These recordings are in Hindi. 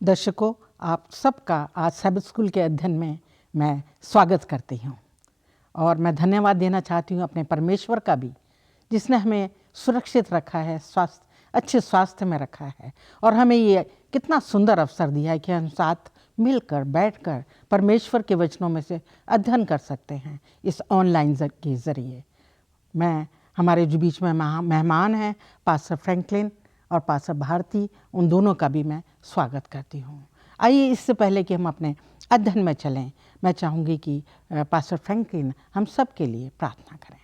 दर्शकों, आप सबका आज सबत स्कूल के अध्ययन में मैं स्वागत करती हूँ और मैं धन्यवाद देना चाहती हूँ अपने परमेश्वर का भी, जिसने हमें सुरक्षित रखा है, अच्छे स्वास्थ्य में रखा है और हमें ये कितना सुंदर अवसर दिया है कि हम साथ मिलकर बैठकर परमेश्वर के वचनों में से अध्ययन कर सकते हैं इस ऑनलाइन के ज़रिए। मैं हमारे जो बीच में मेहमान हैं पास्टर फ्रैंकलिन और पास्टर भारती, उन दोनों का भी मैं स्वागत करती हूँ। आइए इससे पहले कि हम अपने अध्ययन में चलें, मैं चाहूँगी कि पास्टर फ्रैंकलिन हम सब के लिए प्रार्थना करें।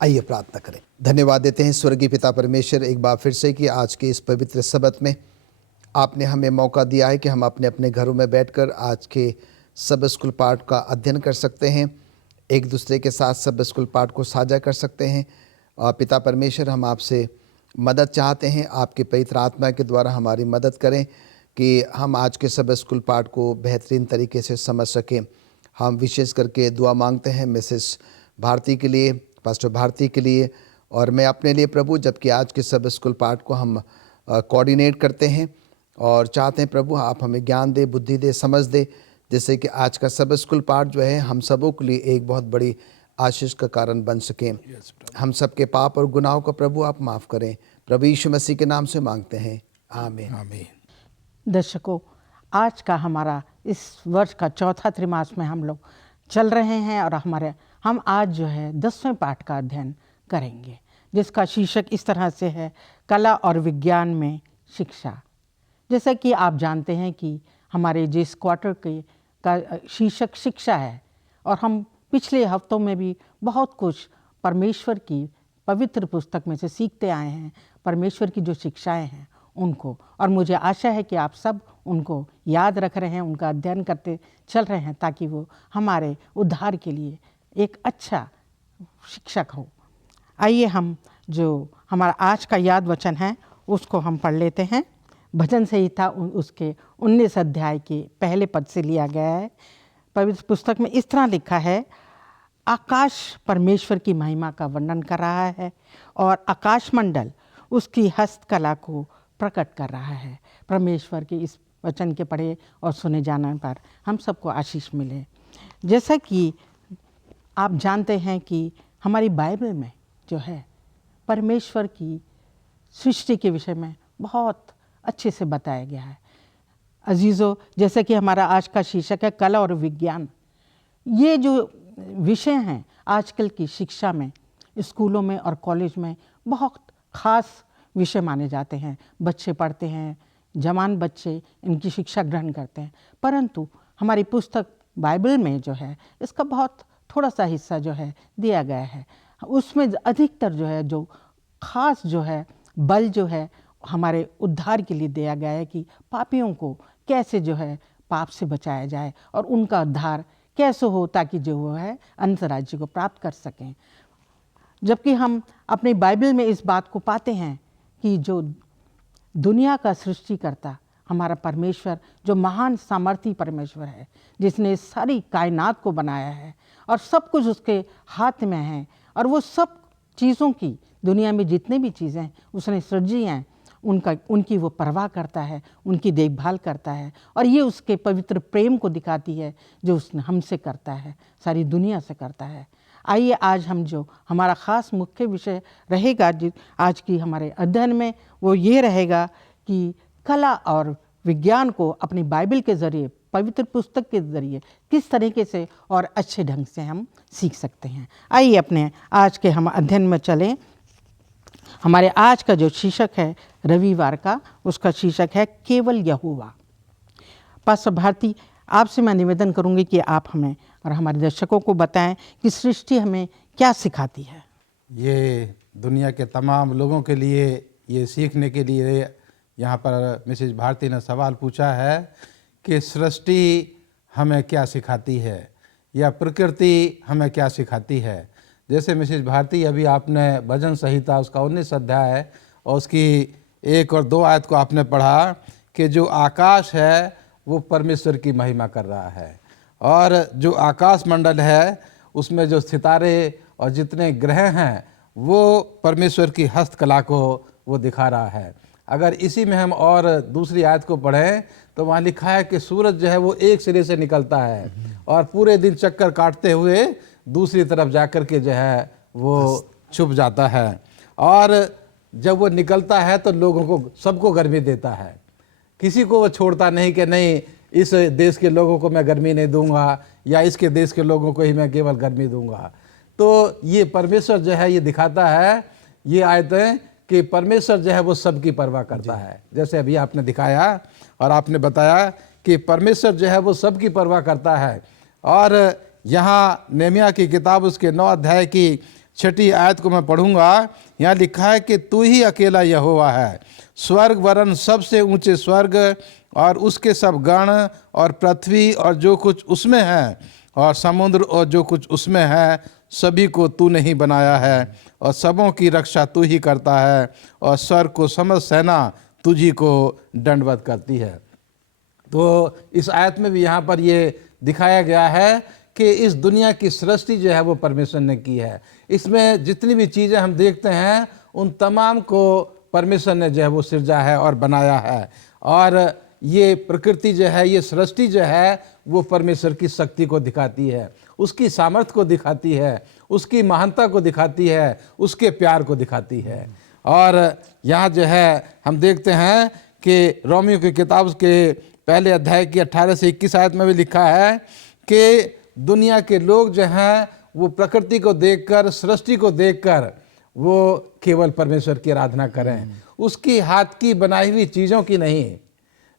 आइए प्रार्थना करें। धन्यवाद देते हैं स्वर्गीय पिता परमेश्वर एक बार फिर से कि आज के इस पवित्र सबत में आपने हमें मौका दिया है कि हम अपने अपने घरों में बैठकर आज के सबत स्कूल पाठ का अध्ययन कर सकते हैं, एक दूसरे के साथ सबत स्कूल पाठ को साझा कर सकते हैं। और पिता परमेश्वर, हम आपसे मदद चाहते हैं, आपके पवित्र आत्मा के द्वारा हमारी मदद करें कि हम आज के सबत स्कूल पाठ को बेहतरीन तरीके से समझ सकें। हम विशेष करके दुआ मांगते हैं मिसेस भारती के लिए, पास्टर भारती के लिए और मैं अपने लिए प्रभु, जबकि आज के सबत स्कूल पाठ को हम कोऑर्डिनेट करते हैं और चाहते हैं प्रभु आप हमें ज्ञान दे, बुद्धि दे, समझ दे, जिससे कि आज का सबत स्कूल पाठ जो है हम सबों के लिए एक बहुत बड़ी आशीष का कारण बन सके। हम सबके पाप और गुनाहों को प्रभु आप माफ़ करें। प्रभु यीशु मसीह के नाम से मांगते हैं, आमीन। आमीन। दर्शकों, आज का हमारा इस वर्ष का चौथा त्रिमास में हम लोग चल रहे हैं और हम आज जो है 10वें पाठ का अध्ययन करेंगे, जिसका शीर्षक इस तरह से है, कला और विज्ञान में शिक्षा। जैसा कि आप जानते हैं कि हमारे जिस क्वार्टर का शीर्षक शिक्षा है और हम पिछले हफ्तों में भी बहुत कुछ परमेश्वर की पवित्र पुस्तक में से सीखते आए हैं, परमेश्वर की जो शिक्षाएं हैं उनको, और मुझे आशा है कि आप सब उनको याद रख रहे हैं, उनका अध्ययन करते चल रहे हैं, ताकि वो हमारे उद्धार के लिए एक अच्छा शिक्षक हो। आइए हम जो हमारा आज का याद वचन है उसको हम पढ़ लेते हैं। भजन संहिता उसके 19 अध्याय के पहले पद से लिया गया है। पवित्र पुस्तक में इस तरह लिखा है, आकाश परमेश्वर की महिमा का वर्णन कर रहा है और आकाशमंडल उसकी हस्तकला को प्रकट कर रहा है। परमेश्वर के इस वचन के पढ़े और सुने जाने पर हम सबको आशीष मिले। जैसा कि आप जानते हैं कि हमारी बाइबल में जो है परमेश्वर की सृष्टि के विषय में बहुत अच्छे से बताया गया है। अजीज़ों, जैसे कि हमारा आज का शीर्षक है कला और विज्ञान। ये जो विषय हैं आजकल की शिक्षा में, स्कूलों में और कॉलेज में बहुत ख़ास विषय माने जाते हैं। बच्चे पढ़ते हैं, जवान बच्चे इनकी शिक्षा ग्रहण करते हैं, परंतु हमारी पुस्तक बाइबल में जो है इसका बहुत थोड़ा सा हिस्सा जो है दिया गया है। उसमें अधिकतर जो है जो ख़ास जो है बल जो है हमारे उद्धार के लिए दिया गया है कि पापियों को कैसे जो है पाप से बचाया जाए और उनका उद्धार कैसे हो, ताकि जो वो है अनंत राज्य को प्राप्त कर सकें। जबकि हम अपनी बाइबल में इस बात को पाते हैं कि जो दुनिया का सृष्टिकर्ता हमारा परमेश्वर, जो महान सामर्थी परमेश्वर है, जिसने सारी कायनात को बनाया है और सब कुछ उसके हाथ में है, और वो सब चीज़ों की, दुनिया में जितने भी चीज़ें उसने सृजी हैं उनकी वो परवाह करता है, उनकी देखभाल करता है, और ये उसके पवित्र प्रेम को दिखाती है जो उसने हमसे करता है, सारी दुनिया से करता है। आइए आज हम जो हमारा ख़ास मुख्य विषय रहेगा आज की हमारे अध्ययन में, वो ये रहेगा कि कला और विज्ञान को अपनी बाइबल के ज़रिए, पवित्र पुस्तक के ज़रिए किस तरीके से और अच्छे ढंग से हम सीख सकते हैं। आइए अपने आज के हम अध्ययन में चलें। हमारे आज का जो शीर्षक है रविवार का, उसका शीर्षक है केवल यहोवा। पास्टर भारती, आपसे मैं निवेदन करूंगी कि आप हमें और हमारे दर्शकों को बताएं कि सृष्टि हमें क्या सिखाती है। ये दुनिया के तमाम लोगों के लिए ये सीखने के लिए यहाँ पर मिसेज भारती ने सवाल पूछा है कि सृष्टि हमें क्या सिखाती है या प्रकृति हमें क्या सिखाती है। जैसे मिसेज भारती, अभी आपने भजन संहिता उसका 19 अध्याय और उसकी 1 और 2 आयत को आपने पढ़ा कि जो आकाश है वो परमेश्वर की महिमा कर रहा है, और जो आकाश मंडल है उसमें जो सितारे और जितने ग्रह हैं वो परमेश्वर की हस्तकला को वो दिखा रहा है। अगर इसी में हम और दूसरी आयत को पढ़ें तो वहाँ लिखा है कि सूरज जो है वो एक सिरे से निकलता है और पूरे दिन चक्कर काटते हुए दूसरी तरफ जाकर के जो है वो छुप जाता है। और जब वो निकलता है तो लोगों को, सबको गर्मी देता है, किसी को वो छोड़ता नहीं कि नहीं इस देश के लोगों को मैं गर्मी नहीं दूंगा या इसके देश के लोगों को ही मैं केवल गर्मी दूंगा। तो ये परमेश्वर जो है ये दिखाता है, ये आयतें, कि परमेश्वर जो है वो सबकी परवाह करता है। जैसे अभी आपने दिखाया और आपने बताया कि परमेश्वर जो है वो सबकी परवाह करता है। और यहाँ नेहमिया की किताब उसके 9 अध्याय की 6 आयत को मैं पढ़ूंगा। यहाँ लिखा है कि तू ही अकेला यहोवा है, स्वर्ग वरन सबसे ऊंचे स्वर्ग और उसके सब गण और पृथ्वी और जो कुछ उसमें है और समुद्र और जो कुछ उसमें है, सभी को तूने ही बनाया है और सबों की रक्षा तू ही करता है और स्वर्ग को समस्त सेना तुझी को दंडवत करती है। तो इस आयत में भी यहाँ पर ये दिखाया गया है कि इस दुनिया की सृष्टि जो है वो परमेश्वर ने की है। इसमें जितनी भी चीज़ें हम देखते हैं उन तमाम को परमेश्वर ने जो है वो सिरजा है और बनाया है। और ये प्रकृति जो है, ये सृष्टि जो है वो परमेश्वर की शक्ति को दिखाती है, उसकी सामर्थ्य को दिखाती है, उसकी महानता को दिखाती है, उसके प्यार को दिखाती है। और यहाँ जो है हम देखते हैं कि रोमियो की किताब के पहले अध्याय की 18 से 21 आयत में भी लिखा है कि दुनिया के लोग जो हैं वो प्रकृति को देखकर, सृष्टि को देखकर वो केवल परमेश्वर की आराधना करें, उसकी हाथ की बनाई हुई चीज़ों की नहीं,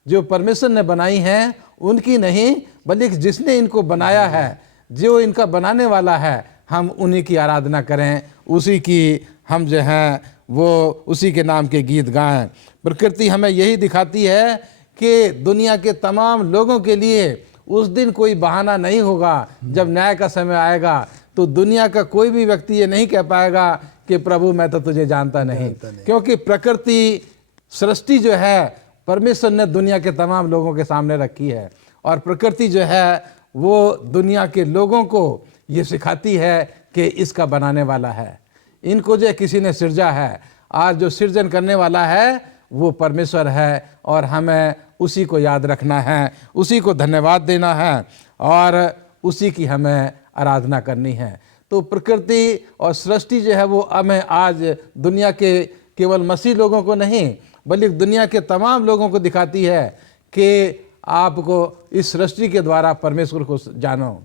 जो परमेश्वर ने बनाई हैं उनकी नहीं, बल्कि जिसने इनको बनाया है, जो इनका बनाने वाला है, हम उन्हीं की आराधना करें, उसी की हम जो हैं वो उसी के नाम के गीत गाएं। प्रकृति हमें यही दिखाती है कि दुनिया के तमाम लोगों के लिए उस दिन कोई बहाना नहीं होगा। जब न्याय का समय आएगा तो दुनिया का कोई भी व्यक्ति ये नहीं कह पाएगा कि प्रभु मैं तो तुझे जानता नहीं, क्योंकि प्रकृति सृष्टि जो है परमेश्वर ने दुनिया के तमाम लोगों के सामने रखी है। और प्रकृति जो है वो दुनिया के लोगों को ये सिखाती है कि इसका बनाने वाला है, इनको जो किसी ने सिरजा है। आज जो सृजन करने वाला है वो परमेश्वर है और हमें उसी को याद रखना है, उसी को धन्यवाद देना है और उसी की हमें आराधना करनी है। तो प्रकृति और सृष्टि जो है वो हमें आज दुनिया के केवल मसीह लोगों को नहीं बल्कि दुनिया के तमाम लोगों को दिखाती है कि आपको इस सृष्टि के द्वारा परमेश्वर को जानो,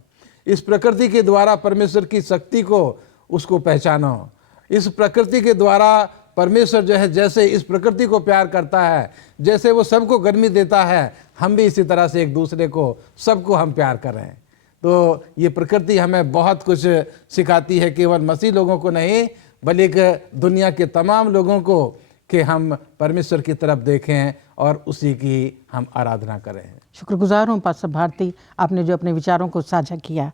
इस प्रकृति के द्वारा परमेश्वर की शक्ति को उसको पहचानो, इस प्रकृति के द्वारा परमेश्वर जो है जैसे इस प्रकृति को प्यार करता है, जैसे वो सबको गर्मी देता है, हम भी इसी तरह से एक दूसरे को, सबको हम प्यार करें। तो ये प्रकृति हमें बहुत कुछ सिखाती है, केवल मसीह लोगों को नहीं बल्कि दुनिया के तमाम लोगों को, कि हम परमेश्वर की तरफ देखें और उसी की हम आराधना करें। शुक्रगुजार हूँ पास्टर भारती, आपने जो अपने विचारों को साझा किया।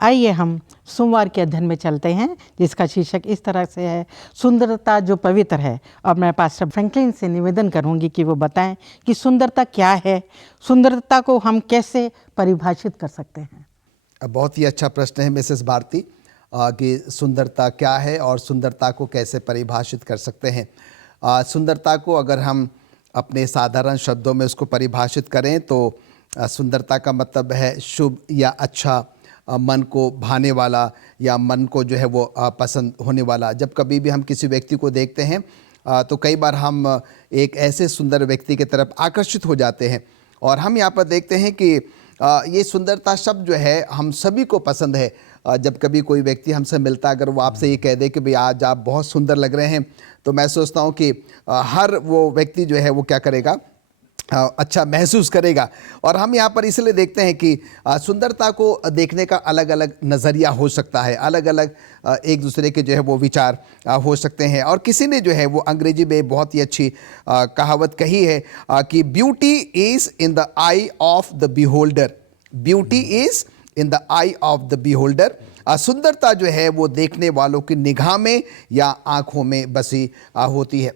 आइए हम सोमवार के अध्ययन में चलते हैं, जिसका शीर्षक इस तरह से है, सुंदरता जो पवित्र है। और मैं पास्टर फ्रैंकलिन से निवेदन करूंगी कि वो बताएं कि सुंदरता क्या है, सुंदरता को हम कैसे परिभाषित कर सकते हैं। बहुत ही अच्छा प्रश्न है मिसेस भारती कि सुंदरता क्या है और सुंदरता को कैसे परिभाषित कर सकते हैं। सुंदरता को अगर हम अपने साधारण शब्दों में उसको परिभाषित करें तो सुंदरता का मतलब है शुभ या अच्छा, मन को भाने वाला या मन को जो है वो पसंद होने वाला। जब कभी भी हम किसी व्यक्ति को देखते हैं तो कई बार हम एक ऐसे सुंदर व्यक्ति की तरफ आकर्षित हो जाते हैं और हम यहाँ पर देखते हैं कि ये सुंदरता शब्द जो है हम सभी को पसंद है। जब कभी कोई व्यक्ति हमसे मिलता, अगर वो आपसे ये कह दे कि भाई आज आप बहुत सुंदर लग रहे हैं, तो मैं सोचता हूँ कि हर वो व्यक्ति जो है वो क्या करेगा, अच्छा महसूस करेगा। और हम यहाँ पर इसलिए देखते हैं कि सुंदरता को देखने का अलग अलग नज़रिया हो सकता है, अलग अलग एक दूसरे के जो है वो विचार हो सकते हैं। और किसी ने जो है वो अंग्रेजी में बहुत ही अच्छी कहावत कही है कि beauty is in the I of the beholder, beauty is in the I of the beholder. सुंदरता जो है वो देखने वालों की निगाह में या आँखों में बसी होती है।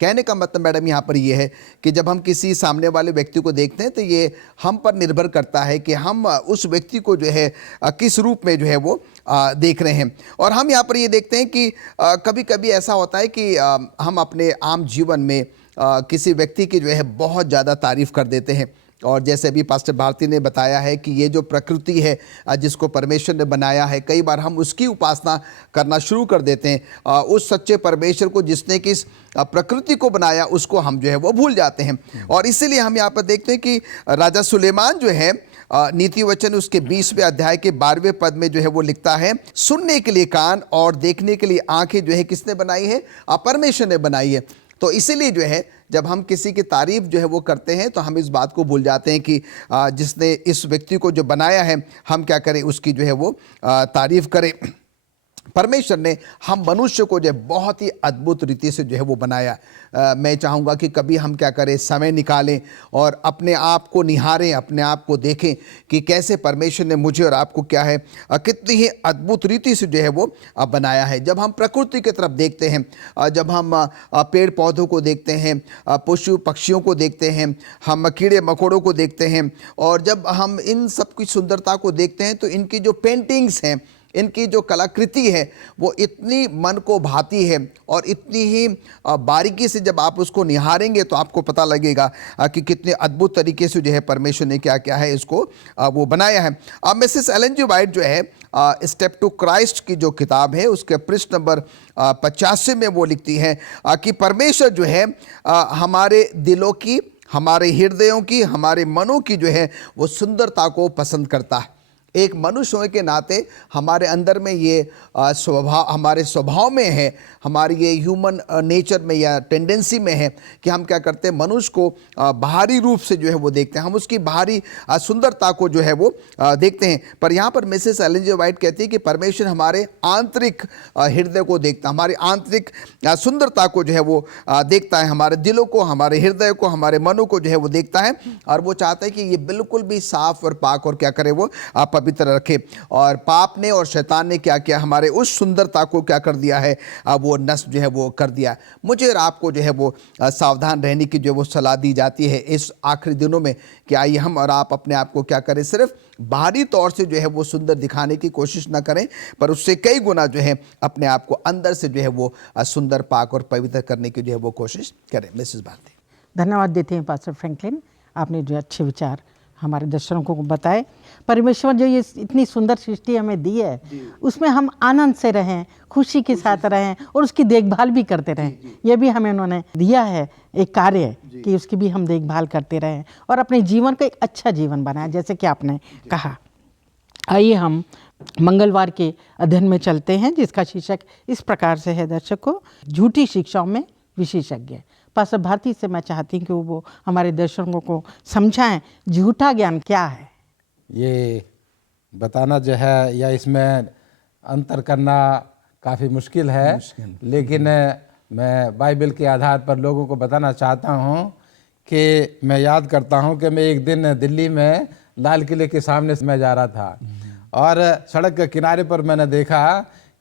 कहने का मतलब मैडम यहाँ पर ये है कि जब हम किसी सामने वाले व्यक्ति को देखते हैं तो ये हम पर निर्भर करता है कि हम उस व्यक्ति को जो है किस रूप में जो है वो देख रहे हैं। और हम यहाँ पर ये देखते हैं कि कभी कभी ऐसा होता है कि हम अपने आम जीवन में किसी व्यक्ति की जो है बहुत ज़्यादा तारीफ कर देते हैं। और जैसे अभी पास्टर भारती ने बताया है कि ये जो प्रकृति है जिसको परमेश्वर ने बनाया है, कई बार हम उसकी उपासना करना शुरू कर देते हैं। उस सच्चे परमेश्वर को जिसने कि इस प्रकृति को बनाया उसको हम जो है वो भूल जाते हैं। और इसीलिए हम यहाँ पर देखते हैं कि राजा सुलेमान जो है नीति वचन उसके 20वें अध्याय के 12वें पद में जो है वो लिखता है, सुनने के लिए कान और देखने के लिए आंखें जो है किसने बनाई है? परमेश्वर ने बनाई है। तो इसीलिए जो है जब हम किसी की तारीफ जो है वो करते हैं तो हम इस बात को भूल जाते हैं कि जिसने इस व्यक्ति को जो बनाया है हम क्या करें, उसकी जो है वो तारीफ करें। परमेश्वर ने हम मनुष्य को जो है बहुत ही अद्भुत रीति से जो है वो बनाया। मैं चाहूँगा कि कभी हम क्या करें, समय निकालें और अपने आप को निहारें, अपने आप को देखें कि कैसे परमेश्वर ने मुझे और आपको क्या है कितनी ही अद्भुत रीति से जो है वो बनाया है। जब हम प्रकृति की तरफ देखते हैं, जब हम पेड़ पौधों को देखते हैं, पशु पक्षियों को देखते हैं, हम कीड़े मकोड़ों को देखते हैं, और जब हम इन सब की सुंदरता को देखते हैं तो इनकी जो पेंटिंग्स हैं, इनकी जो कलाकृति है वो इतनी मन को भाती है और इतनी ही बारीकी से जब आप उसको निहारेंगे तो आपको पता लगेगा कि कितने अद्भुत तरीके से जो है परमेश्वर ने क्या क्या है इसको वो बनाया है। मिसेस एलन जी वाइट जो है स्टेप टू क्राइस्ट की जो किताब है उसके पृष्ठ नंबर 85 में वो लिखती है कि परमेश्वर जो है हमारे दिलों की, हमारे हृदयों की, हमारे मनों की जो है वो सुंदरता को पसंद करता है। एक मनुष्य होने के नाते हमारे अंदर में ये स्वभाव, हमारे स्वभाव में है, हमारी ये ह्यूमन नेचर में या टेंडेंसी में है कि हम क्या करते हैं, मनुष्य को बाहरी रूप से जो है वो देखते हैं, हम उसकी बाहरी सुंदरता को जो है वो देखते हैं। पर यहाँ पर मिसेस एलन जी वाइट कहती है कि परमेश्वर हमारे आंतरिक हृदय को देखता है, हमारी आंतरिक सुंदरता को जो है वो देखता है, हमारे दिलों को, हमारे हृदय को, हमारे मनों को जो है वो देखता है। और वो चाहता है कि ये बिल्कुल भी साफ और पाक और क्या करे, वो पवित्र रखे। और पाप ने और शैतान ने क्या किया, हमारे उस सुंदरता को क्या कर दिया है, वो नष्ट जो है वो कर दिया। मुझे और आपको जो है वो सावधान रहने की जो वो सलाह दी जाती है इस आखिरी दिनों में कि आइए हम और आप अपने आप को क्या करें, सिर्फ बाहरी तौर से जो है वो सुंदर दिखाने की कोशिश ना करें, पर उससे कई गुना जो है अपने आप को अंदर से जो है वो सुंदर, पाक और पवित्र करने की जो है वो कोशिश करें। मिसेस भारती, धन्यवाद देते हैं पास्टर फ्रैंकलिन, आपने जो अच्छे विचार हमारे दर्शकों को बताए। परमेश्वर जो ये इतनी सुंदर सृष्टि हमें दी है उसमें हम आनंद से रहें, खुशी के साथ रहें और उसकी देखभाल भी करते रहें। ये भी हमें उन्होंने दिया है एक कार्य कि उसकी भी हम देखभाल करते रहें और अपने जीवन को एक अच्छा जीवन बनाएं, जैसे कि आपने कहा। आइए हम मंगलवार के अध्ययन में चलते हैं जिसका शीर्षक इस प्रकार से है, दर्शकों, झूठी शिक्षाओं में विशेषज्ञ। पास्टर भारती से मैं चाहती हूँ कि वो हमारे दर्शकों को समझाएं झूठा ज्ञान क्या है। ये बताना जो है या इसमें अंतर करना काफ़ी मुश्किल है, लेकिन मैं बाइबल के आधार पर लोगों को बताना चाहता हूँ कि मैं याद करता हूँ कि मैं एक दिन दिल्ली में लाल किले के सामने से मैं जा रहा था और सड़क के किनारे पर मैंने देखा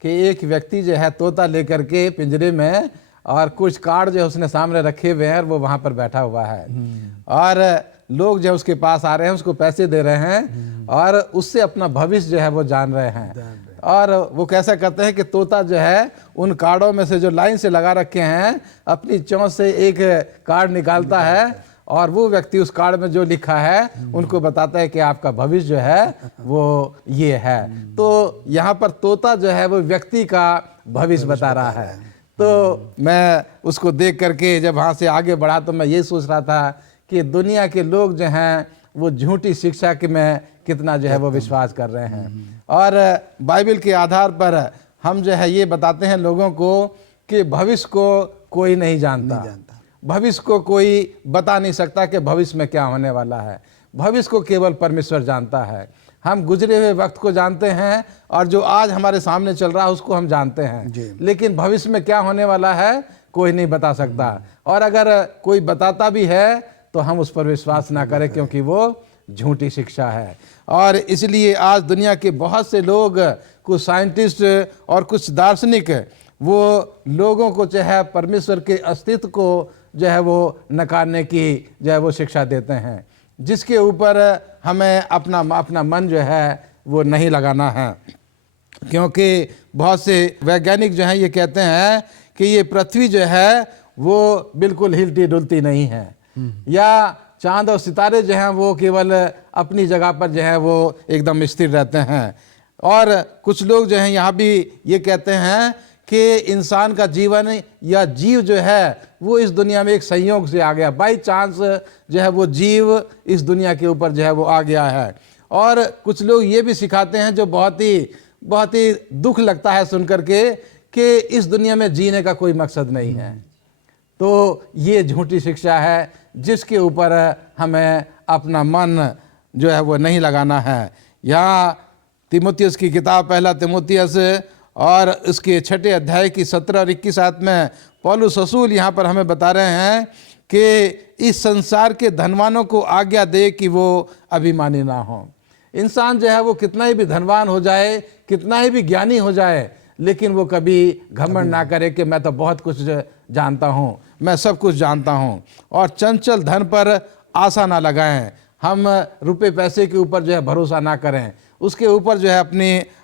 कि एक व्यक्ति जो है तोता लेकर के पिंजरे में और कुछ कार्ड जो है उसने सामने रखे हुए हैं और वो वहाँ पर बैठा हुआ है और लोग जो उसके पास आ रहे हैं, उसको पैसे दे रहे हैं और उससे अपना भविष्य जो है वो जान रहे हैं। और वो कैसा करते हैं कि तोता जो है उन कार्डों में से जो लाइन से लगा रखे हैं अपनी चोंच से एक कार्ड निकालता है और वो व्यक्ति उस कार्ड में जो लिखा है उनको बताता है कि आपका भविष्य जो है वो ये है। तो यहाँ पर तोता जो है वो व्यक्ति का भविष्य बता रहा है। तो मैं उसको देख करके जब वहाँ से आगे बढ़ा तो मैं ये सोच रहा था कि दुनिया के लोग जो हैं वो झूठी शिक्षा के में कितना जो है वो विश्वास कर रहे हैं। और बाइबल के आधार पर हम जो है ये बताते हैं लोगों को कि भविष्य को कोई नहीं जानता, भविष्य को कोई बता नहीं सकता कि भविष्य में क्या होने वाला है। भविष्य को केवल परमेश्वर जानता है। हम गुजरे हुए वक्त को जानते हैं और जो आज हमारे सामने चल रहा है उसको हम जानते हैं, लेकिन भविष्य में क्या होने वाला है कोई नहीं बता सकता। और अगर कोई बताता भी है तो हम उस पर विश्वास ना करें क्योंकि वो झूठी शिक्षा है। और इसलिए आज दुनिया के बहुत से लोग, कुछ साइंटिस्ट और कुछ दार्शनिक, वो लोगों को जो है परमेश्वर के अस्तित्व को जो है वो नकारने की जो है वो शिक्षा देते हैं, जिसके ऊपर हमें अपना मन जो है वो नहीं लगाना है। क्योंकि बहुत से वैज्ञानिक जो हैं ये कहते हैं कि ये पृथ्वी जो है वो बिल्कुल हिलती डुलती नहीं है, या चांद और सितारे जो हैं वो केवल अपनी जगह पर जो है वो एकदम स्थिर रहते हैं। और कुछ लोग जो हैं यहाँ भी ये कहते हैं कि इंसान का जीवन या जीव जो है वो इस दुनिया में एक संयोग से आ गया, बाई चांस जो है वो जीव इस दुनिया के ऊपर जो है वो आ गया है। और कुछ लोग ये भी सिखाते हैं, जो बहुत ही दुख लगता है सुनकर के, कि इस दुनिया में जीने का कोई मकसद नहीं है। तो ये झूठी शिक्षा है जिसके ऊपर हमें अपना मन जो है वो नहीं लगाना है। यहाँ तीमुथियुस की किताब पहला तीमुथियुस और उसके 6 अध्याय की 17 और 21 आयत में पौलुस रसूल यहाँ पर हमें बता रहे हैं कि इस संसार के धनवानों को आज्ञा दे कि वो अभिमानी ना हो। इंसान जो है वो कितना ही भी धनवान हो जाए, कितना ही भी ज्ञानी हो जाए, लेकिन वो कभी घमंड ना करे कि मैं तो बहुत कुछ जानता हूँ, मैं सब कुछ जानता हूँ। और चंचल धन पर आशा ना लगाएं। हम रुपए पैसे के ऊपर जो है भरोसा ना करें, उसके ऊपर जो है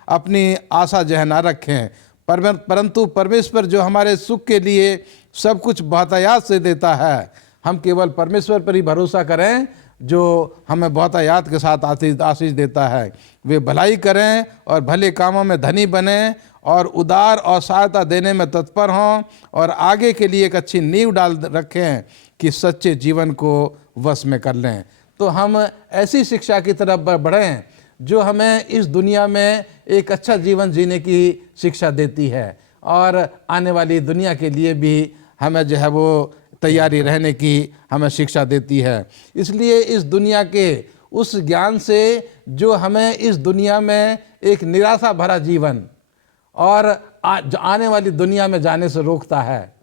अपनी आशा जो है ना रखें, परंतु परमेश्वर जो हमारे सुख के लिए सब कुछ बहुतायात से देता है, हम केवल परमेश्वर पर ही भरोसा करें जो हमें बहुतायात के साथ आशीष देता है। वे भलाई करें और भले कामों में धनी बने और उदार और सहायता देने में तत्पर हों, और आगे के लिए एक अच्छी नींव डाल रखें कि सच्चे जीवन को वश में कर लें। तो हम ऐसी शिक्षा की तरफ बढ़ें जो हमें इस दुनिया में एक अच्छा जीवन जीने की शिक्षा देती है, और आने वाली दुनिया के लिए भी हमें जो है वो तैयारी रहने की हमें शिक्षा देती है। इसलिए इस दुनिया के उस ज्ञान से जो हमें इस दुनिया में एक निराशा भरा जीवन और आने वाली दुनिया में जाने से रोकता है,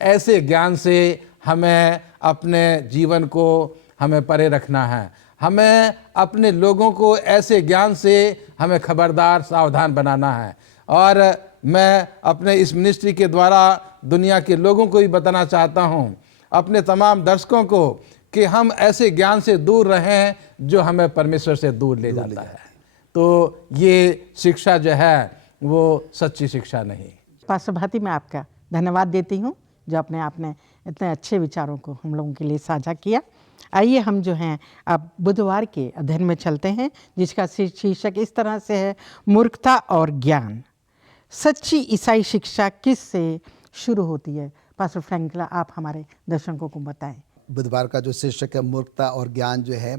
ऐसे ज्ञान से हमें अपने जीवन को हमें परे रखना है। हमें अपने लोगों को ऐसे ज्ञान से हमें खबरदार सावधान बनाना है। और मैं अपने इस मिनिस्ट्री के द्वारा दुनिया के लोगों को भी बताना चाहता हूँ, अपने तमाम दर्शकों को, कि हम ऐसे ज्ञान से दूर रहें जो हमें परमेश्वर से दूर ले जाता है। तो ये शिक्षा जो है वो सच्ची शिक्षा नहीं। पास्टर भाती, मैं आपका धन्यवाद देती हूँ जो आपने इतने अच्छे विचारों को हम लोगों के लिए साझा किया। आइए हम जो हैं अब बुधवार के अध्ययन में चलते हैं, जिसका शीर्षक इस तरह से है, मूर्खता और ज्ञान। सच्ची ईसाई शिक्षा किस से शुरू होती है? पास्टर फ्रैंकला, आप हमारे दर्शकों को बताएं। बुधवार का जो शीर्षक है मूर्खता और ज्ञान जो है,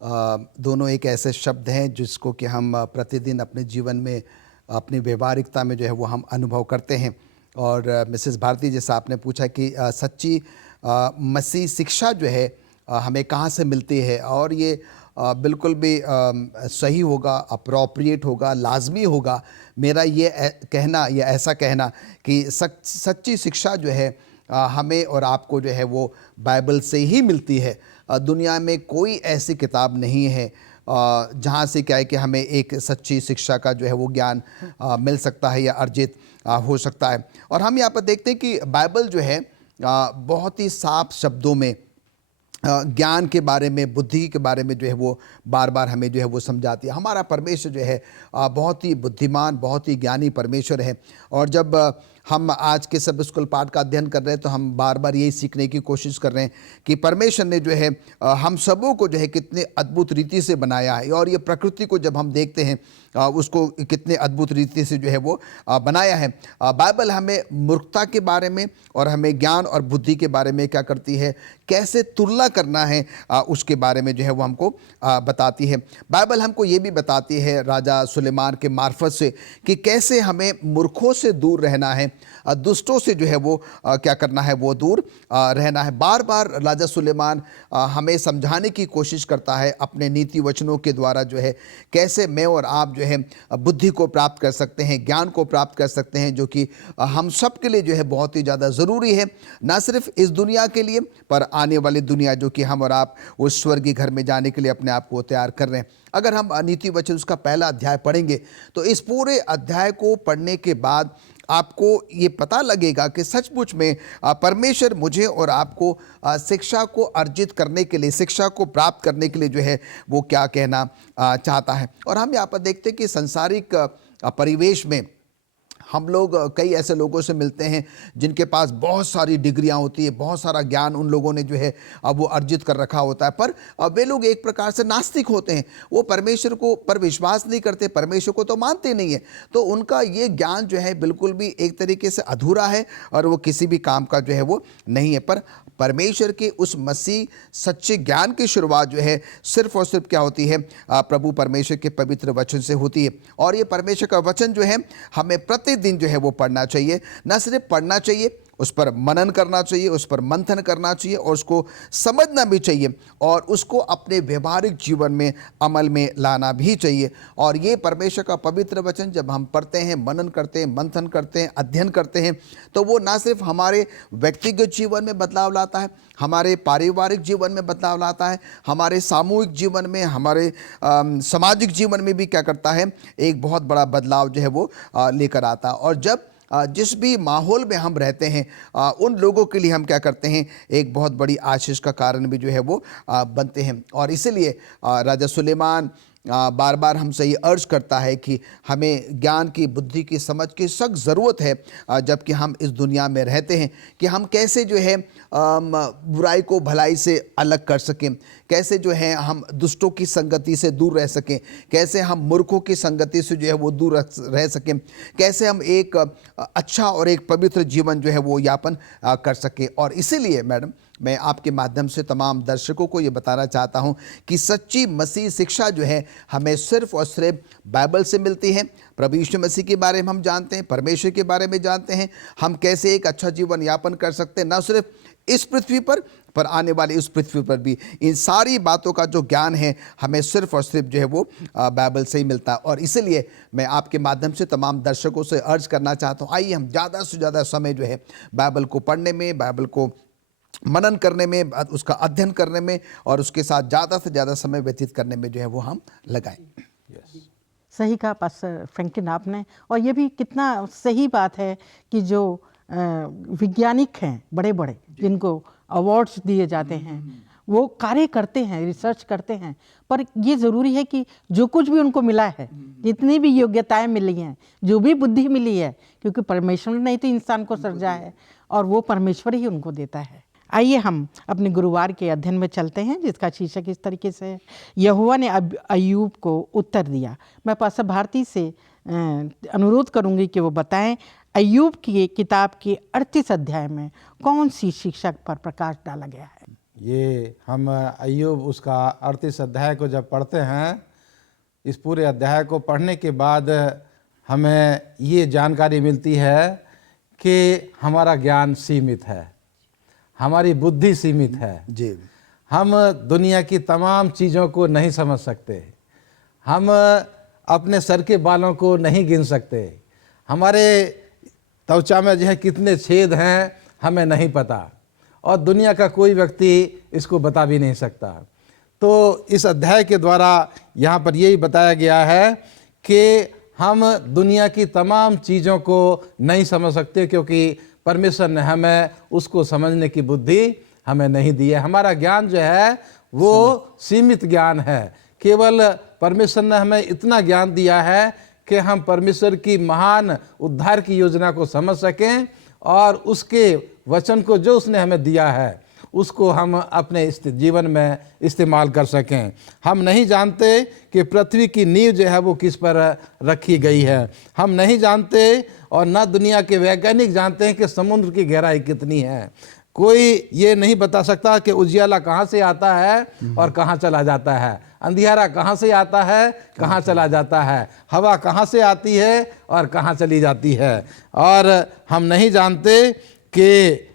दोनों एक ऐसे शब्द हैं जिसको कि हम प्रतिदिन अपने जीवन में, अपनी व्यवहारिकता में जो है वो हम अनुभव करते हैं। और मिसेस भारती, जैसा आपने पूछा कि सच्ची मसीह शिक्षा जो है हमें कहाँ से मिलती है, और ये बिल्कुल भी सही होगा, अप्रोप्रिएट होगा, लाजमी होगा मेरा ये कहना या ऐसा कहना कि सच्ची शिक्षा जो है हमें और आपको जो है वो बाइबल से ही मिलती है। दुनिया में कोई ऐसी किताब नहीं है जहाँ से क्या है कि हमें एक सच्ची शिक्षा का जो है वो ज्ञान मिल सकता है या अर्जित हो सकता है। और हम यहाँ पर देखते हैं कि बाइबल जो है बहुत ही साफ शब्दों में ज्ञान के बारे में, बुद्धि के बारे में जो है वो बार बार हमें जो है वो समझाती है। हमारा परमेश्वर जो है बहुत ही बुद्धिमान, बहुत ही ज्ञानी परमेश्वर है। और जब हम आज के सब स्कूल पाठ का अध्ययन कर रहे हैं तो हम बार बार यही सीखने की कोशिश कर रहे हैं कि परमेश्वर ने जो है हम सबों को जो है कितने अद्भुत रीति से बनाया है, और ये प्रकृति को जब हम देखते हैं उसको कितने अद्भुत रीति से जो है वो बनाया है। बाइबल हमें मूर्खता के बारे में और हमें ज्ञान और बुद्धि के बारे में क्या करती है, कैसे तुलना करना है उसके बारे में जो है वो हमको बताती है। बाइबल हमको ये भी बताती है राजा सुलेमान के मार्फत से कि कैसे हमें मूर्खों से दूर रहना है, दुष्टों से जो है वो क्या करना है, वो दूर रहना है। बार बार राजा सुलेमान हमें समझाने की कोशिश करता है अपने नीति वचनों के द्वारा जो है कैसे मैं और आप जो है बुद्धि को प्राप्त कर सकते हैं, ज्ञान को प्राप्त कर सकते हैं, जो कि हम सब के लिए जो है बहुत ही ज़्यादा ज़रूरी है, ना सिर्फ इस दुनिया के लिए पर आने वाली दुनिया जो कि हम और आप उस स्वर्गीय घर में जाने के लिए अपने आप को तैयार कर रहे हैं। अगर हम नीति वचन उसका पहला अध्याय पढ़ेंगे तो इस पूरे अध्याय को पढ़ने के बाद आपको ये पता लगेगा कि सचमुच में परमेश्वर मुझे और आपको शिक्षा को अर्जित करने के लिए, शिक्षा को प्राप्त करने के लिए जो है वो क्या कहना चाहता है। और हम यहाँ पर देखते हैं कि संसारिक परिवेश में हम लोग कई ऐसे लोगों से मिलते हैं जिनके पास बहुत सारी डिग्रियां होती है, बहुत सारा ज्ञान उन लोगों ने जो है अब वो अर्जित कर रखा होता है, पर वे लोग एक प्रकार से नास्तिक होते हैं। वो परमेश्वर को पर विश्वास नहीं करते, परमेश्वर को तो मानते नहीं है। तो उनका ये ज्ञान जो है बिल्कुल भी एक तरीके से अधूरा है और वो किसी भी काम का जो है वो नहीं है। पर परमेश्वर के उस मसीह सच्चे ज्ञान की शुरुआत जो है सिर्फ और सिर्फ क्या होती है, प्रभु परमेश्वर के पवित्र वचन से होती है। और ये परमेश्वर का वचन जो है हमें प्रतिदिन जो है वो पढ़ना चाहिए। न सिर्फ पढ़ना चाहिए, उस पर मनन करना चाहिए, उस पर मंथन करना चाहिए और उसको समझना भी चाहिए और उसको अपने व्यवहारिक जीवन में अमल में लाना भी चाहिए। और ये परमेश्वर का पवित्र वचन जब हम पढ़ते हैं, मनन करते हैं, मंथन करते हैं, अध्ययन करते हैं, तो वो ना सिर्फ हमारे व्यक्तिगत जीवन में बदलाव लाता है, हमारे पारिवारिक जीवन में बदलाव लाता है, हमारे सामूहिक जीवन में, हमारे सामाजिक जीवन में भी क्या करता है, एक बहुत बड़ा बदलाव जो है वो लेकर आता है। और जब जिस भी माहौल में हम रहते हैं उन लोगों के लिए हम क्या करते हैं, एक बहुत बड़ी आशीष का कारण भी जो है वो बनते हैं। और इसीलिए राजा सुलेमान बार बार हमसे ये अर्ज करता है कि हमें ज्ञान की, बुद्धि की, समझ की सख्त ज़रूरत है जबकि हम इस दुनिया में रहते हैं, कि हम कैसे जो है बुराई को भलाई से अलग कर सकें, कैसे जो है हम दुष्टों की संगति से दूर रह सकें, कैसे हम मूर्खों की संगति से जो है वो दूर रह सकें, कैसे हम एक अच्छा और एक पवित्र जीवन जो है वो यापन कर सकें। और इसीलिए मैडम मैं आपके माध्यम से तमाम दर्शकों को ये बताना चाहता हूँ कि सच्ची मसीह शिक्षा जो है हमें सिर्फ और सिर्फ बाइबल से मिलती है। प्रभु यीशु मसीह के बारे में हम जानते हैं, परमेश्वर के बारे में जानते हैं, हम कैसे एक अच्छा जीवन यापन कर सकते हैं, न सिर्फ इस पृथ्वी पर आने वाली उस पृथ्वी पर भी। इन सारी बातों का जो ज्ञान है हमें सिर्फ और सिर्फ जो है वो बाइबल से ही मिलता है। और इसलिए मैं आपके माध्यम से तमाम दर्शकों से अर्ज करना चाहता हूँ, आइए हम ज़्यादा से ज़्यादा समय जो है बाइबल को पढ़ने में, बाइबल को मनन करने में, उसका अध्ययन करने में और उसके साथ ज़्यादा से ज़्यादा समय व्यतीत करने में जो है वो हम लगाएं। सही कहा पास्टर फ्रैंकलिन आपने। और ये भी कितना सही बात है कि जो वैज्ञानिक हैं बड़े बड़े, जिनको अवार्ड्स दिए जाते हैं, वो कार्य करते हैं, रिसर्च करते हैं, पर ये ज़रूरी है कि जो कुछ भी उनको मिला है, जितनी भी योग्यताएं मिली हैं, जो भी बुद्धि मिली है, क्योंकि परमेश्वर ने ही तो इंसान को सर्जा है और वो परमेश्वर ही उनको देता है। आइए हम अपने गुरुवार के अध्ययन में चलते हैं, जिसका शीर्षक इस तरीके से है, यहोवा ने अय्यूब को उत्तर दिया। मैं पास्टर भारती से अनुरोध करूंगी कि वो बताएं अय्यूब की किताब के 38 अध्याय में कौन सी शिक्षा पर प्रकाश डाला गया है। ये हम अय्यूब उसका 38 अध्याय को जब पढ़ते हैं, इस पूरे अध्याय को पढ़ने के बाद हमें ये जानकारी मिलती है कि हमारा ज्ञान सीमित है, हमारी बुद्धि सीमित है जी। हम दुनिया की तमाम चीज़ों को नहीं समझ सकते, हम अपने सर के बालों को नहीं गिन सकते, हमारे त्वचा में जो है कितने छेद हैं हमें नहीं पता और दुनिया का कोई व्यक्ति इसको बता भी नहीं सकता। तो इस अध्याय के द्वारा यहाँ पर यही बताया गया है कि हम दुनिया की तमाम चीज़ों को नहीं समझ सकते, क्योंकि परमेश्वर ने हमें उसको समझने की बुद्धि हमें नहीं दी है। हमारा ज्ञान जो है वो सीमित ज्ञान है। केवल परमेश्वर ने हमें इतना ज्ञान दिया है कि हम परमेश्वर की महान उद्धार की योजना को समझ सकें और उसके वचन को जो उसने हमें दिया है उसको हम अपने जीवन में इस्तेमाल कर सकें। हम नहीं जानते कि पृथ्वी की नींव जो है वो किस पर रखी गई है, हम नहीं जानते और न दुनिया के वैज्ञानिक जानते हैं कि समुद्र की गहराई कितनी है। कोई ये नहीं बता सकता कि उजियाला कहाँ से आता है और कहाँ चला जाता है, अंधियारा कहाँ से आता है, कहाँ चला जाता है, हवा कहाँ से आती है और कहाँ चली जाती है। और हम नहीं जानते कि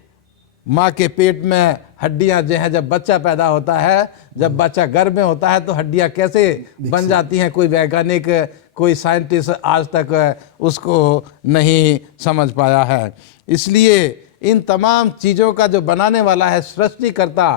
माँ के पेट में हड्डियाँ जो है, जब बच्चा पैदा होता है, जब बच्चा गर्भ में होता है तो हड्डियाँ कैसे बन जाती हैं, कोई वैज्ञानिक, कोई साइंटिस्ट आज तक उसको नहीं समझ पाया है। इसलिए इन तमाम चीज़ों का जो बनाने वाला है, सृष्टिकर्ता,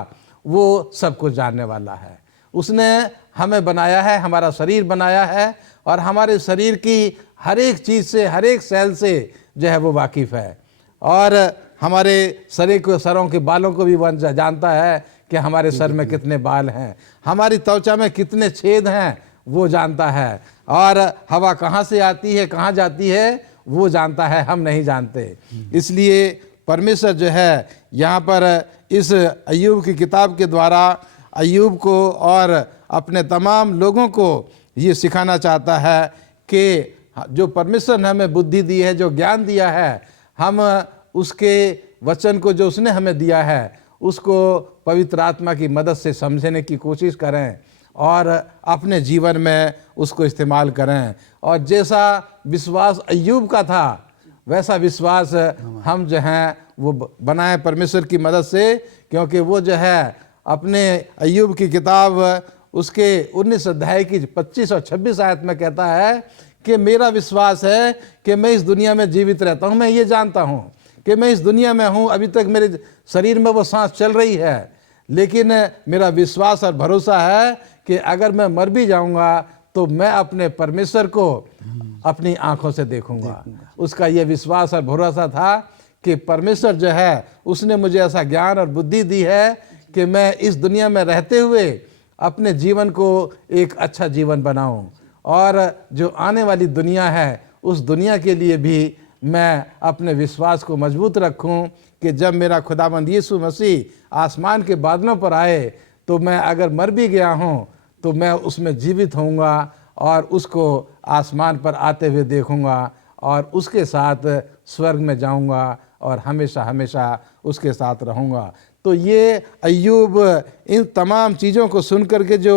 वो सब कुछ जानने वाला है। उसने हमें बनाया है, हमारा शरीर बनाया है और हमारे शरीर की हर एक चीज़ से, हर एक सेल से जो है वो वाकिफ़ है। और हमारे शरीर को, सरों के बालों को भी वह जानता है कि हमारे सर में कितने बाल हैं, हमारी त्वचा में कितने छेद हैं वो जानता है। और हवा कहाँ से आती है, कहाँ जाती है, वो जानता है, हम नहीं जानते। इसलिए परमेश्वर जो है यहाँ पर इस अय्यूब की किताब के द्वारा अय्यूब को और अपने तमाम लोगों को ये सिखाना चाहता है कि जो परमेश्वर ने हमें बुद्धि दी है, जो ज्ञान दिया है, हम उसके वचन को जो उसने हमें दिया है उसको पवित्र आत्मा की मदद से समझने की कोशिश करें और अपने जीवन में उसको इस्तेमाल करें। और जैसा विश्वास अय्यूब का था वैसा विश्वास हम जो हैं वो बनाएं परमेश्वर की मदद से, क्योंकि वो जो है अपने अय्यूब की किताब उसके 19 अध्याय की 25 और 26 आयत में कहता है कि मेरा विश्वास है कि मैं इस दुनिया में जीवित रहता हूँ। मैं ये जानता हूँ कि मैं इस दुनिया में हूँ, अभी तक मेरे शरीर में वो सांस चल रही है, लेकिन मेरा विश्वास और भरोसा है कि अगर मैं मर भी जाऊँगा तो मैं अपने परमेश्वर को अपनी आंखों से देखूंगा। उसका ये विश्वास और भरोसा था कि परमेश्वर जो है उसने मुझे ऐसा ज्ञान और बुद्धि दी है कि मैं इस दुनिया में रहते हुए अपने जीवन को एक अच्छा जीवन बनाऊं, और जो आने वाली दुनिया है उस दुनिया के लिए भी मैं अपने विश्वास को मजबूत रखूं कि जब मेरा खुदाबंद यीशु मसीह आसमान के बादलों पर आए तो मैं अगर मर भी गया हूं तो मैं उसमें जीवित होऊंगा और उसको आसमान पर आते हुए देखूंगा और उसके साथ स्वर्ग में जाऊंगा और हमेशा हमेशा उसके साथ रहूंगा। तो ये अय्यूब इन तमाम चीज़ों को सुन करके जो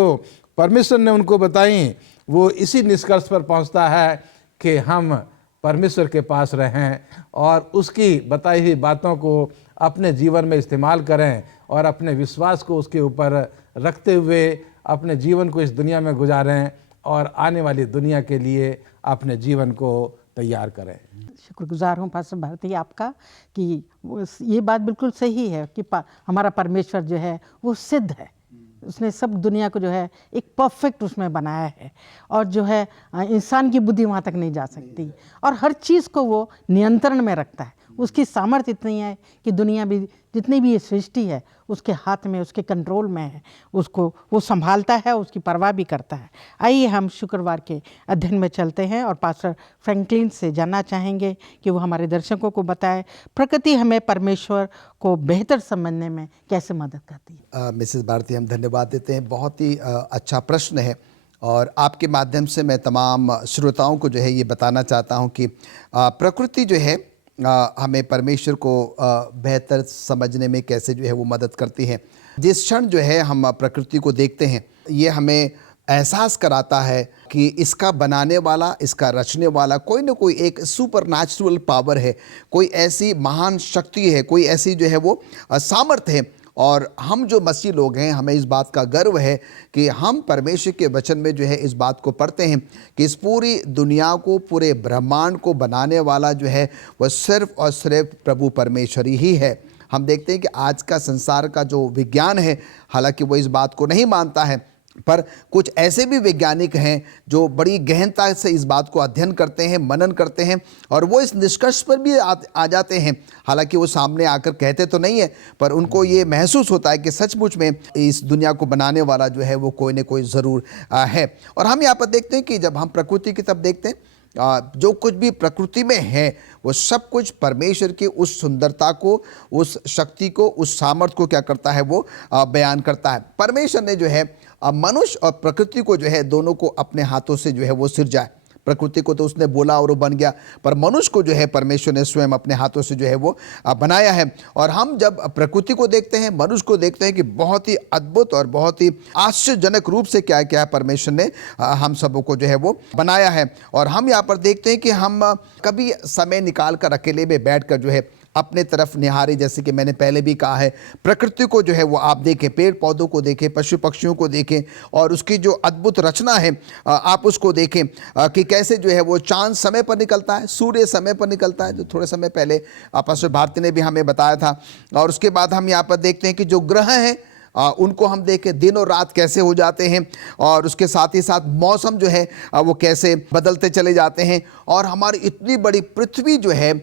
परमेश्वर ने उनको बताई वो इसी निष्कर्ष पर पहुंचता है कि हम परमेश्वर के पास रहें और उसकी बताई हुई बातों को अपने जीवन में इस्तेमाल करें और अपने विश्वास को उसके ऊपर रखते हुए अपने जीवन को इस दुनिया में गुजारें और आने वाली दुनिया के लिए अपने जीवन को तैयार करें। शुक्रगुजार हूँ पास्टर भारती आपका कि ये बात बिल्कुल सही है कि हमारा परमेश्वर जो है वो सिद्ध है। उसने सब दुनिया को जो है एक परफेक्ट उसमें बनाया है और जो है इंसान की बुद्धि वहाँ तक नहीं जा सकती और हर चीज़ को वो नियंत्रण में रखता है। उसकी सामर्थ्य इतनी है कि दुनिया भी जितनी भी ये सृष्टि है उसके हाथ में, उसके कंट्रोल में है, उसको वो संभालता है, उसकी परवाह भी करता है। आइए हम शुक्रवार के अध्ययन में चलते हैं और पास्टर फ्रैंकलिन से जानना चाहेंगे कि वो हमारे दर्शकों को बताए प्रकृति हमें परमेश्वर को बेहतर समझने में कैसे मदद करती है। मिसेस भारती, हम धन्यवाद देते हैं। बहुत ही अच्छा प्रश्न है और आपके माध्यम से मैं तमाम श्रोताओं को जो है ये बताना चाहता हूँ कि प्रकृति जो है हमें परमेश्वर को बेहतर समझने में कैसे जो है वो मदद करती है। जिस क्षण जो है हम प्रकृति को देखते हैं ये हमें एहसास कराता है कि इसका बनाने वाला, इसका रचने वाला कोई ना कोई एक सुपर नेचुरल पावर है, कोई ऐसी महान शक्ति है, कोई ऐसी जो है वो सामर्थ्य है। और हम जो मसीह लोग हैं हमें इस बात का गर्व है कि हम परमेश्वर के वचन में जो है इस बात को पढ़ते हैं कि इस पूरी दुनिया को, पूरे ब्रह्मांड को बनाने वाला जो है वह सिर्फ और सिर्फ प्रभु परमेश्वर ही है। हम देखते हैं कि आज का संसार का जो विज्ञान है, हालांकि वो इस बात को नहीं मानता है, पर कुछ ऐसे भी वैज्ञानिक हैं जो बड़ी गहनता से इस बात को अध्ययन करते हैं, मनन करते हैं और वो इस निष्कर्ष पर भी आ जाते हैं। हालांकि वो सामने आकर कहते तो नहीं है, पर उनको ये महसूस होता है कि सचमुच में इस दुनिया को बनाने वाला जो है वो कोई न कोई ज़रूर है। और हम यहाँ पर देखते हैं कि जब हम प्रकृति की तरफ देखते हैं, जो कुछ भी प्रकृति में है वो सब कुछ परमेश्वर की उस सुंदरता को, उस शक्ति को, उस सामर्थ्य को क्या करता है, वो बयान करता है। परमेश्वर ने जो है मनुष्य और प्रकृति को जो है दोनों को अपने हाथों से जो है वो सिरजा है। प्रकृति को तो उसने बोला और वो बन गया, पर मनुष्य को जो है परमेश्वर ने स्वयं अपने हाथों से जो है वो बनाया है। और हम जब प्रकृति को देखते हैं, मनुष्य को देखते हैं कि बहुत ही अद्भुत और बहुत ही आश्चर्यजनक रूप से क्या क्या परमेश्वर ने हम सबों को जो है वो बनाया है। और हम यहाँ पर देखते हैं कि हम कभी समय निकाल कर अकेले में बैठ कर जो है अपने तरफ निहारे, जैसे कि मैंने पहले भी कहा है, प्रकृति को जो है वो आप देखें, पेड़ पौधों को देखें, पशु पक्षियों को देखें और उसकी जो अद्भुत रचना है आप उसको देखें कि कैसे जो है वो चांद समय पर निकलता है, सूर्य समय पर निकलता है, जो थोड़े समय पहले पास्टर भारती ने भी हमें बताया था। और उसके बाद हम यहाँ पर देखते हैं कि जो ग्रह हैं उनको हम देखें दिन और रात कैसे हो जाते हैं और उसके साथ ही साथ मौसम जो है वो कैसे बदलते चले जाते हैं और हमारी इतनी बड़ी पृथ्वी जो है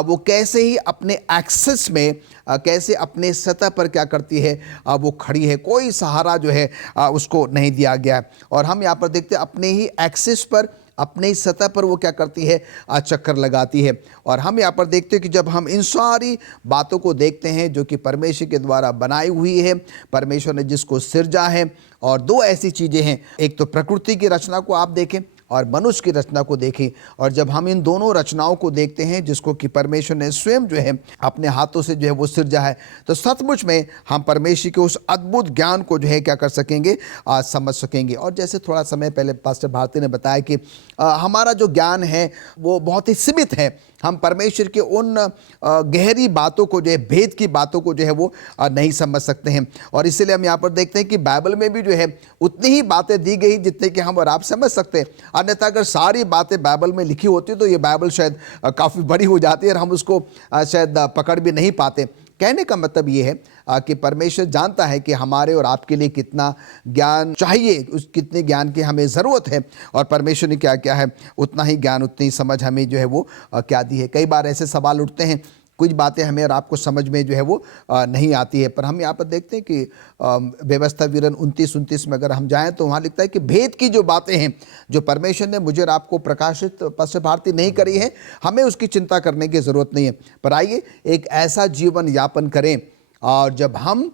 वो कैसे ही अपने एक्सेस में कैसे अपने सतह पर क्या करती है, वो खड़ी है। कोई सहारा जो है उसको नहीं दिया गया है। और हम यहाँ पर देखते हैं अपने ही एक्सेस पर अपने ही सतह पर वो क्या करती है, चक्कर लगाती है। और हम यहाँ पर देखते हैं कि जब हम इन सारी बातों को देखते हैं जो कि परमेश्वर के द्वारा बनाई हुई है, परमेश्वर ने जिसको सिरजा है, और दो ऐसी चीज़ें हैं, एक तो प्रकृति की रचना को आप देखें और मनुष्य की रचना को देखें। और जब हम इन दोनों रचनाओं को देखते हैं जिसको कि परमेश्वर ने स्वयं जो है अपने हाथों से जो है वो सिरजा है, तो सचमुच में हम परमेश्वर के उस अद्भुत ज्ञान को जो है क्या कर सकेंगे, समझ सकेंगे। और जैसे थोड़ा समय पहले पास्टर भारती ने बताया कि हमारा जो ज्ञान है वो बहुत ही सीमित है। हम परमेश्वर के उन गहरी बातों को जो है, भेद की बातों को जो है वो नहीं समझ सकते हैं। और इसीलिए हम यहाँ पर देखते हैं कि बाइबल में भी जो है उतनी ही बातें दी गई जितने कि हम और आप समझ सकते हैं। अन्यथा अगर सारी बातें बाइबल में लिखी होती तो ये बाइबल शायद काफ़ी बड़ी हो जाती है और हम उसको शायद पकड़ भी नहीं पाते। कहने का मतलब ये है कि परमेश्वर जानता है कि हमारे और आपके लिए कितना ज्ञान चाहिए, उस कितने ज्ञान की हमें ज़रूरत है, और परमेश्वर ने क्या क्या है उतना ही ज्ञान, उतनी समझ हमें जो है वो क्या दी है। कई बार ऐसे सवाल उठते हैं, कुछ बातें हमें और आपको समझ में जो है वो नहीं आती है, पर हम यहाँ पर देखते हैं कि व्यवस्था विवरण 29-29 में अगर हम जाएं तो वहाँ लिखता है कि भेद की जो बातें हैं जो परमेश्वर ने मुझे और आपको प्रकाशित पास्टर भारती नहीं करी है, हमें उसकी चिंता करने की ज़रूरत नहीं है। पर आइए एक ऐसा जीवन यापन करें, और जब हम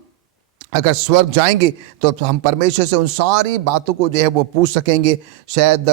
अगर स्वर्ग जाएंगे तो हम परमेश्वर से उन सारी बातों को जो है वो पूछ सकेंगे, शायद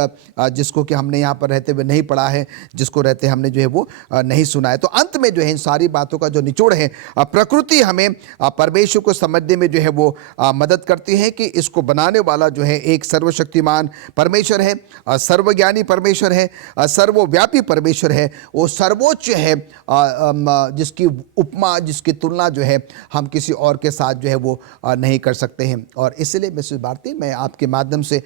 जिसको कि हमने यहाँ पर रहते हुए नहीं पढ़ा है, जिसको रहते हमने जो है वो नहीं सुना है। तो अंत में जो है इन सारी बातों का जो निचोड़ है, प्रकृति हमें परमेश्वर को समझने में जो है वो मदद करती है कि इसको बनाने वाला जो है एक सर्वशक्तिमान परमेश्वर है, सर्वज्ञानी परमेश्वर है, सर्वव्यापी परमेश्वर है, वो सर्वोच्च है, जिसकी उपमा, जिसकी तुलना जो है हम किसी और के साथ जो है वो नहीं कर सकते हैं। और इसलिए मिसेस भारती, मैं आपके माध्यम से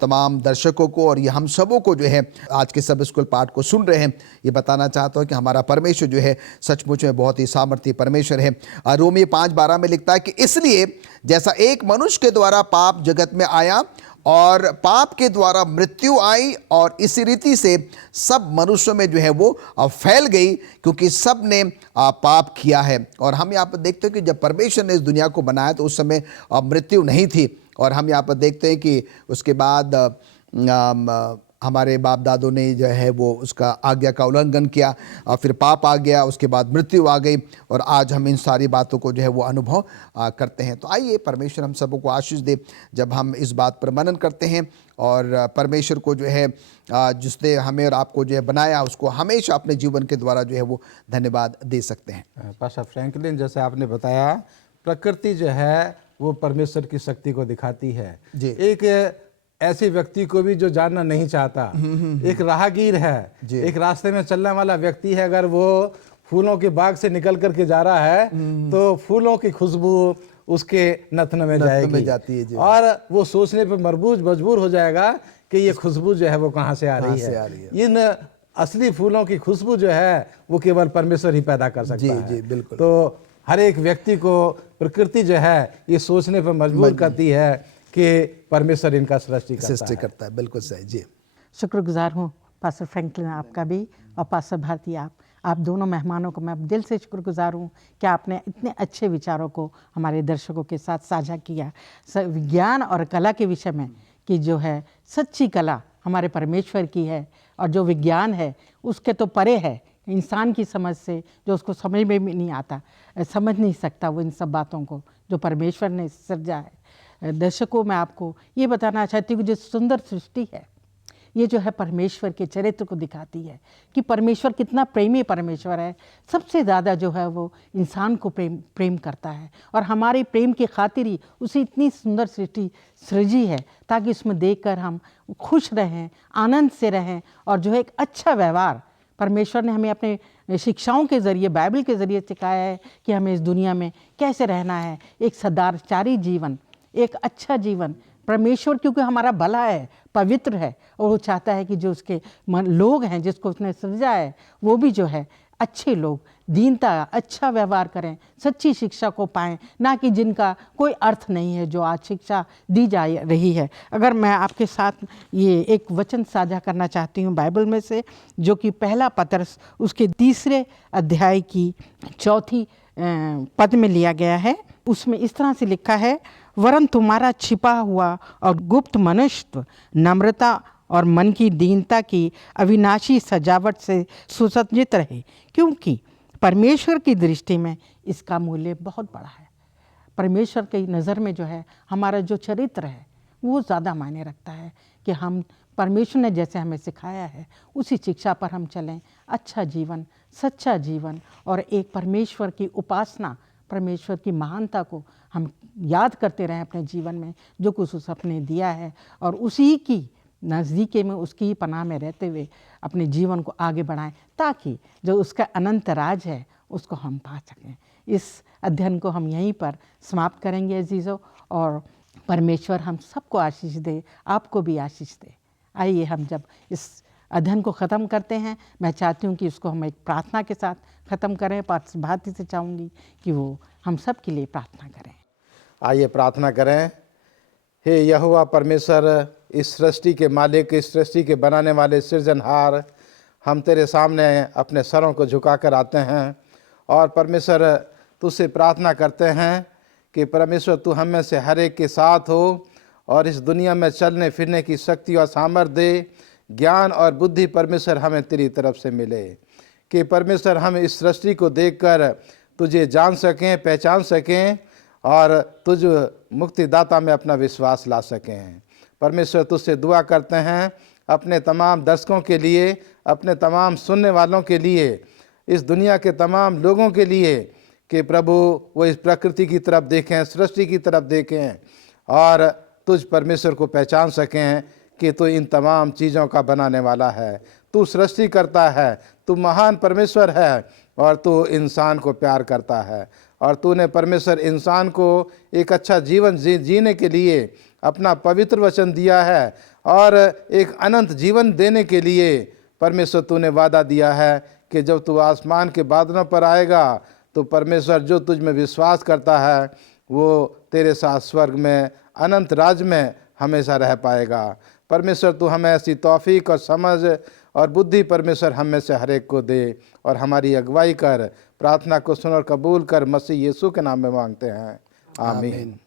तमाम दर्शकों को और ये हम सबों को जो है आज के सब स्कूल पाठ को सुन रहे हैं, ये बताना चाहता हूँ कि हमारा परमेश्वर जो है सचमुच में बहुत ही सामर्थ्य परमेश्वर है। रोमी 5:12 में लिखता है कि इसलिए जैसा एक मनुष्य के द्वारा पाप जगत में आया और पाप के द्वारा मृत्यु आई, और इसी रीति से सब मनुष्यों में जो है वो फैल गई, क्योंकि सब ने पाप किया है। और हम यहाँ पर देखते हैं कि जब परमेश्वर ने इस दुनिया को बनाया तो उस समय मृत्यु नहीं थी। और हम यहाँ पर देखते हैं कि उसके बाद हमारे बाप दादों ने जो है वो उसका आज्ञा का उल्लंघन किया, और फिर पाप आ गया, उसके बाद मृत्यु आ गई, और आज हम इन सारी बातों को जो है वो अनुभव करते हैं। तो आइए परमेश्वर हम सबों को आशीष दे जब हम इस बात पर मनन करते हैं, और परमेश्वर को जो है जिसने हमें और आपको जो है बनाया, उसको हमेशा अपने जीवन के द्वारा जो है वो धन्यवाद दे सकते हैं। पास्टर फ्रैंकलिन, जैसे आपने बताया, प्रकृति जो है वो परमेश्वर की शक्ति को दिखाती है। एक ऐसे व्यक्ति को भी जो जानना नहीं चाहता, एक राहगीर है, एक रास्ते में चलने वाला व्यक्ति है, अगर वो फूलों के बाग से निकल करके जा रहा है तो फूलों की खुशबू उसके नथन में जाती है, और वो सोचने पे मजबूर हो जाएगा कि ये खुशबू जो है वो कहाँ से आ रही है। इन असली फूलों की खुशबू जो है वो केवल परमेश्वर ही पैदा कर सकता है। बिल्कुल। तो हर एक व्यक्ति को प्रकृति जो है ये सोचने पर मजबूर करती है कि परमेश्वर इनका सृष्टि करता है। बिल्कुल सही जी। शुक्रगुजार हूँ पास्टर फ्रैंकलिन आपका भी, और पास्टर भारती आप दोनों मेहमानों को मैं दिल से शुक्रगुजार हूँ कि आपने इतने अच्छे विचारों को हमारे दर्शकों के साथ साझा किया विज्ञान और कला के विषय में, कि जो है सच्ची कला हमारे परमेश्वर की है, और जो विज्ञान है उसके तो परे है, इंसान की समझ से जो उसको समझ में भी नहीं आता, समझ नहीं सकता वो इन सब बातों को जो परमेश्वर ने सृजा है। दर्शकों, मैं आपको ये बताना चाहती हूँ कि जो सुंदर सृष्टि है ये जो है परमेश्वर के चरित्र को दिखाती है कि परमेश्वर कितना प्रेमी परमेश्वर है। सबसे ज़्यादा जो है वो इंसान को प्रेम करता है, और हमारे प्रेम की खातिर ही उसे इतनी सुंदर सृष्टि सृजी है ताकि उसमें देखकर हम खुश रहें, आनंद से रहें, और जो है एक अच्छा व्यवहार परमेश्वर ने हमें अपने शिक्षाओं के ज़रिए, बाइबल के ज़रिए सिखाया है कि हमें इस दुनिया में कैसे रहना है, एक सदाचारी जीवन, एक अच्छा जीवन। परमेश्वर क्योंकि हमारा भला है, पवित्र है, और वो चाहता है कि जो उसके लोग हैं जिसको उसने सृजा है वो भी जो है अच्छे लोग, दीनता, अच्छा व्यवहार करें, सच्ची शिक्षा को पाएं, ना कि जिनका कोई अर्थ नहीं है जो आज शिक्षा दी जा रही है। अगर मैं आपके साथ ये एक वचन साझा करना चाहती हूँ बाइबल में से, जो कि पहला पतरस उसके 3 अध्याय की 4 पद में लिया गया है। उसमें इस तरह से लिखा है, वरन तुम्हारा छिपा हुआ और गुप्त मनुष्यत्व नम्रता और मन की दीनता की अविनाशी सजावट से सुसज्जित रहे, क्योंकि परमेश्वर की दृष्टि में इसका मूल्य बहुत बड़ा है। परमेश्वर की नज़र में जो है हमारा जो चरित्र है वो ज़्यादा मायने रखता है कि हम परमेश्वर ने जैसे हमें सिखाया है उसी शिक्षा पर हम चलें। अच्छा जीवन, सच्चा जीवन और एक परमेश्वर की उपासना, परमेश्वर की महानता को हम याद करते रहें अपने जीवन में, जो कुछ उस अपने दिया है, और उसी की नज़दीकी में, उसकी ही पनाह में रहते हुए अपने जीवन को आगे बढ़ाएं, ताकि जो उसका अनंत राज है उसको हम पा सकें। इस अध्ययन को हम यहीं पर समाप्त करेंगे अजीज़ों, और परमेश्वर हम सबको आशीष दे, आपको भी आशीष दे। आइए हम जब इस अध्ययन को ख़त्म करते हैं, मैं चाहती हूँ कि इसको हम एक प्रार्थना के साथ ख़त्म करें। पार्थ भांति से चाहूँगी कि वो हम सब के लिए प्रार्थना करें। आइए प्रार्थना करें। हे यहोवा परमेश्वर, इस सृष्टि के मालिक, इस सृष्टि के बनाने वाले सृजनहार, हम तेरे सामने अपने सरों को झुकाकर आते हैं और परमेश्वर तुझसे प्रार्थना करते हैं कि परमेश्वर तू हम में से हर एक के साथ हो और इस दुनिया में चलने फिरने की शक्ति और सामर्थ्य दे, ज्ञान और बुद्धि परमेश्वर हमें तेरी तरफ से मिले, कि परमेश्वर हम इस सृष्टि को देखकर तुझे जान सकें, पहचान सकें और तुझ मुक्तिदाता में अपना विश्वास ला सकें। परमेश्वर तुझसे दुआ करते हैं अपने तमाम दर्शकों के लिए, अपने तमाम सुनने वालों के लिए, इस दुनिया के तमाम लोगों के लिए, कि प्रभु वो इस प्रकृति की तरफ देखें, सृष्टि की तरफ देखें और तुझ परमेश्वर को पहचान सकें कि तू इन तमाम चीज़ों का बनाने वाला है। तू सृष्टि करता है, तू महान परमेश्वर है और तू इंसान को प्यार करता है। और तूने परमेश्वर इंसान को एक अच्छा जीवन जीने के लिए अपना पवित्र वचन दिया है और एक अनंत जीवन देने के लिए परमेश्वर तूने वादा दिया है कि जब तू आसमान के बादलों पर आएगा तो परमेश्वर जो तुझ में विश्वास करता है वो तेरे साथ स्वर्ग में अनंत राज में हमेशा रह पाएगा। परमेश्वर तू हमें ऐसी तौफीक और समझ और बुद्धि परमेश्वर हम में से हर एक को दे और हमारी अगुवाई कर। प्रार्थना को सुन और कबूल कर, मसीह यीशु के नाम में मांगते हैं, आमीन।